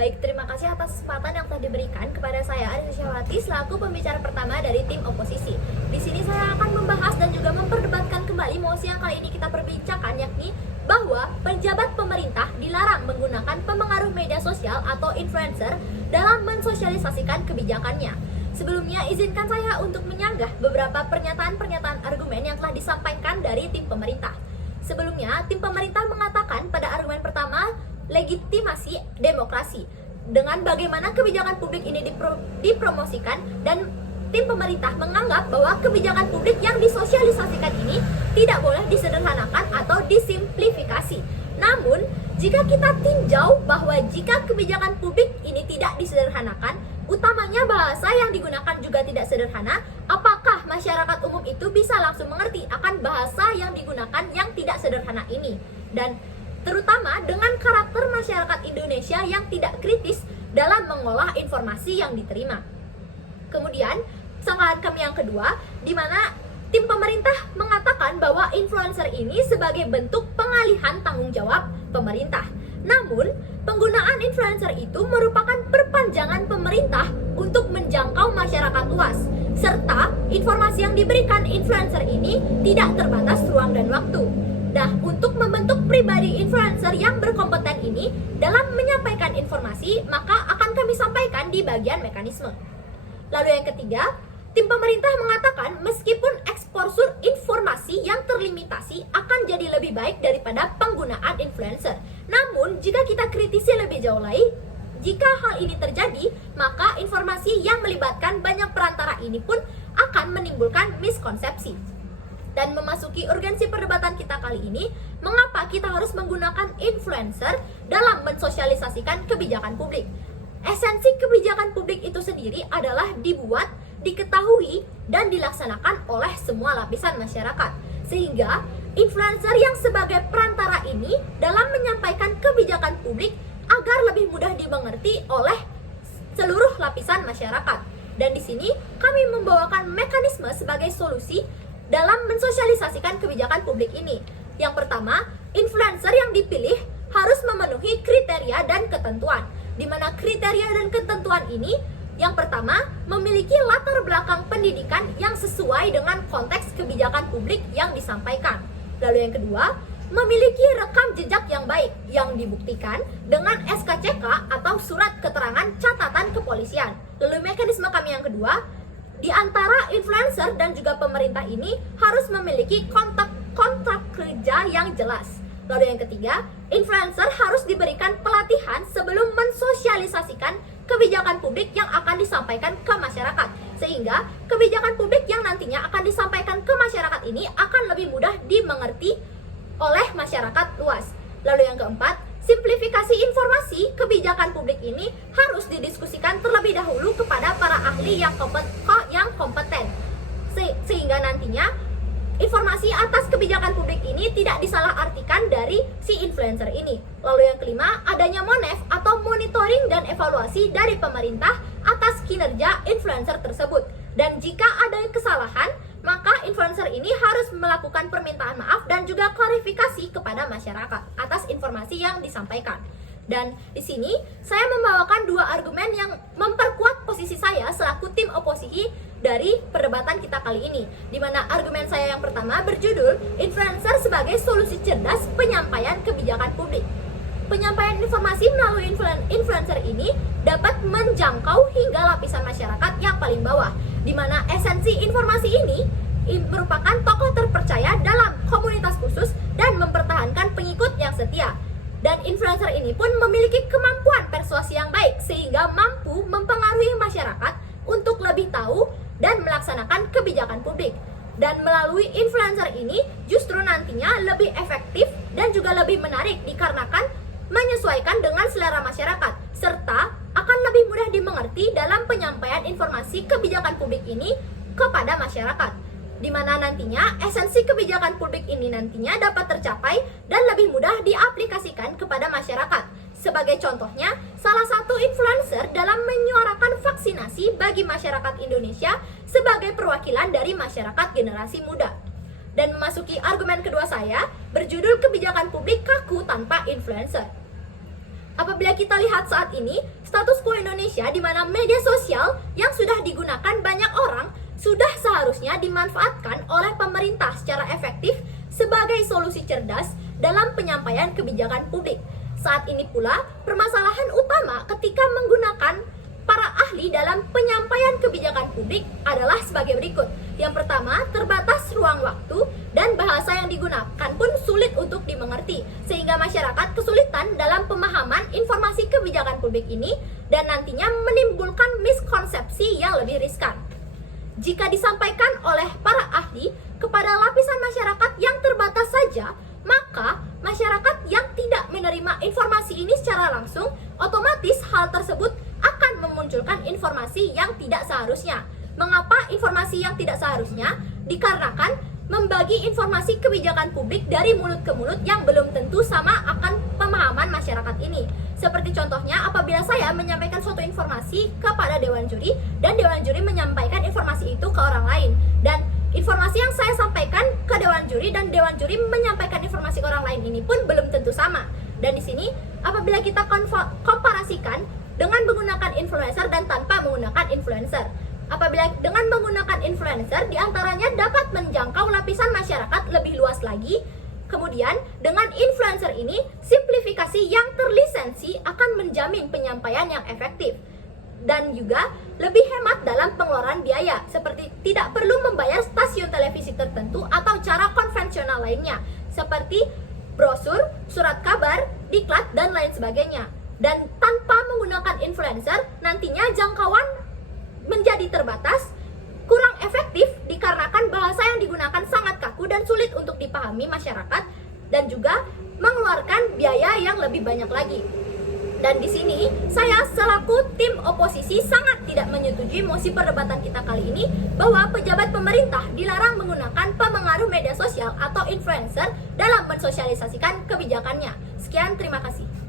Baik, terima kasih atas kesempatan yang telah diberikan kepada saya Aris Syawati selaku pembicara pertama dari tim oposisi. Di sini saya akan membahas dan juga memperdebatkan kembali mosi yang kali ini kita perbincangkan, yakni bahwa pejabat pemerintah dilarang menggunakan pemengaruh media sosial atau influencer dalam mensosialisasikan kebijakannya. Sebelumnya, izinkan saya untuk menyanggah beberapa pernyataan-pernyataan argumen yang telah disampaikan dari tim pemerintah. Sebelumnya, tim pemerintah mengatakan pada argumen pertama, legitimasi demokrasi. Dengan bagaimana kebijakan publik ini dipromosikan, dan tim pemerintah menganggap bahwa kebijakan publik yang disosialisasikan ini tidak boleh disederhanakan atau disimplifikasi. Namun, jika kita tinjau bahwa jika kebijakan publik ini tidak disederhanakan, utamanya bahasa yang digunakan juga tidak sederhana, apakah masyarakat umum itu bisa langsung mengerti akan bahasa yang digunakan yang tidak sederhana ini? Dan terutama dengan karakter masyarakat Indonesia yang tidak kritis dalam mengolah informasi yang diterima. Kemudian, sanggahan kami yang kedua, di mana tim pemerintah mengatakan bahwa influencer ini sebagai bentuk pengalihan tanggung jawab pemerintah. Namun, penggunaan influencer itu merupakan perpanjangan pemerintah untuk menjangkau masyarakat luas, serta informasi yang diberikan influencer ini tidak terbatas ruang dan waktu. Nah, untuk membentuk pribadi influencer yang berkompeten ini dalam menyampaikan informasi, maka akan kami sampaikan di bagian mekanisme. Lalu yang ketiga, tim pemerintah mengatakan meskipun eksposur informasi yang terlimitasi akan jadi lebih baik daripada penggunaan influencer. Namun, jika kita kritisi lebih jauh lagi, jika hal ini terjadi, maka informasi yang melibatkan banyak perantara ini pun akan menimbulkan miskonsepsi. Dan memasuki urgensi perdebatan kita kali ini, mengapa kita harus menggunakan influencer dalam mensosialisasikan kebijakan publik? Esensi kebijakan publik itu sendiri adalah dibuat, diketahui, dan dilaksanakan oleh semua lapisan masyarakat. Sehingga influencer yang sebagai perantara ini dalam menyampaikan kebijakan publik agar lebih mudah dimengerti oleh seluruh lapisan masyarakat. Dan di sini kami membawakan mekanisme sebagai solusi dalam mensosialisasikan kebijakan publik ini. Yang pertama, influencer yang dipilih harus memenuhi kriteria dan ketentuan. Di mana kriteria dan ketentuan ini, yang pertama, memiliki latar belakang pendidikan yang sesuai dengan konteks kebijakan publik yang disampaikan. Lalu yang kedua, memiliki rekam jejak yang baik yang dibuktikan dengan SKCK atau surat keterangan catatan kepolisian. Lalu mekanisme kami yang kedua, di antara influencer dan juga pemerintah ini harus memiliki kontrak kerja yang jelas. Lalu yang ketiga, influencer harus diberikan pelatihan sebelum mensosialisasikan kebijakan publik yang akan disampaikan ke masyarakat. Sehingga kebijakan publik yang nantinya akan disampaikan ke masyarakat ini akan lebih mudah dimengerti oleh masyarakat luas. Lalu yang keempat, simplifikasi informasi kebijakan publik ini harus didiskusikan terlebih dahulu kepada para ahli yang kompeten. Sehingga nantinya informasi atas kebijakan publik ini tidak disalahartikan dari si influencer ini. Lalu yang kelima, adanya MONEF atau monitoring dan evaluasi dari pemerintah atas kinerja influencer tersebut. Dan jika ada kesalahan, maka influencer ini harus melakukan permintaan maaf dan juga klarifikasi kepada masyarakat atas informasi yang disampaikan. Dan di sini saya membawakan dua argumen yang memperkuat posisi saya selaku tim oposisi dari perdebatan kita kali ini. Di mana argumen saya yang pertama berjudul influencer sebagai solusi cerdas penyampaian kebijakan publik. Penyampaian informasi melalui influencer ini dapat menjangkau hingga lapisan masyarakat yang paling bawah, di mana esensi informasi ini merupakan tokoh terpercaya dalam komunitas khusus dan mempertahankan pengikut yang setia. Dan influencer ini pun memiliki kemampuan persuasi yang baik sehingga mampu mempengaruhi masyarakat untuk lebih tahu dan melaksanakan kebijakan publik. Dan melalui influencer ini justru nantinya lebih efektif dan juga lebih menarik dikarenakan menyesuaikan dengan selera masyarakat serta akan lebih mudah dimengerti dalam penyampaian informasi kebijakan publik ini kepada masyarakat, di mana nantinya esensi kebijakan publik ini nantinya dapat tercapai dan lebih mudah diaplikasikan kepada masyarakat. Sebagai contohnya, salah satu influencer dalam menyuarakan vaksinasi bagi masyarakat Indonesia sebagai perwakilan dari masyarakat generasi muda. Dan memasuki argumen kedua saya, berjudul kebijakan publik kaku tanpa influencer. Apabila kita lihat saat ini, status quo Indonesia di mana media sosial yang sudah digunakan banyak orang sudah seharusnya dimanfaatkan oleh pemerintah secara efektif sebagai solusi cerdas dalam penyampaian kebijakan publik. Saat ini pula, permasalahan utama ketika menggunakan para ahli dalam penyampaian kebijakan publik adalah sebagai berikut. Yang pertama, terbatas ruang waktu dan bahasa yang digunakan pun sulit untuk dimengerti, sehingga masyarakat kesulitan dalam pemahaman informasi kebijakan publik ini dan nantinya menimbulkan miskonsepsi yang lebih riskan. Jika disampaikan oleh para ahli kepada lapisan masyarakat yang terbatas saja, maka masyarakat yang tidak menerima informasi ini secara langsung, otomatis hal tersebut akan memunculkan informasi yang tidak seharusnya. Mengapa informasi yang tidak seharusnya? Dikarenakan membagi informasi kebijakan publik dari mulut ke mulut yang belum tentu sama akan pemahaman masyarakat ini. Seperti contohnya, apabila saya menyampaikan suatu informasi kepada Dewan Juri dan Dewan Juri menyampaikan informasi itu ke orang lain, dan informasi yang saya sampaikan ke Dewan Juri dan Dewan Juri menyampaikan informasi ke orang lain ini pun belum tentu sama. Dan di sini, apabila kita komparasikan dengan menggunakan influencer dan tanpa menggunakan influencer, apabila dengan menggunakan influencer, diantaranya dapat menjangkau lapisan masyarakat lebih luas lagi. Kemudian, dengan influencer ini, simplifikasi yang terlisensi akan menjamin penyampaian yang efektif. Dan juga lebih hemat dalam pengeluaran biaya, seperti tidak perlu membayar stasiun televisi tertentu atau cara konvensional lainnya, seperti brosur, surat kabar, diklat, dan lain sebagainya. Dan tanpa menggunakan influencer, nantinya jangkauan menjadi terbatas, kurang efektif dikarenakan bahasa yang digunakan sangat kaku dan sulit untuk dipahami masyarakat, dan juga mengeluarkan biaya yang lebih banyak lagi. Dan di sini saya selaku tim oposisi sangat tidak menyetujui mosi perdebatan kita kali ini bahwa pejabat pemerintah dilarang menggunakan pemengaruh media sosial atau influencer dalam mensosialisasikan kebijakannya. Sekian, terima kasih.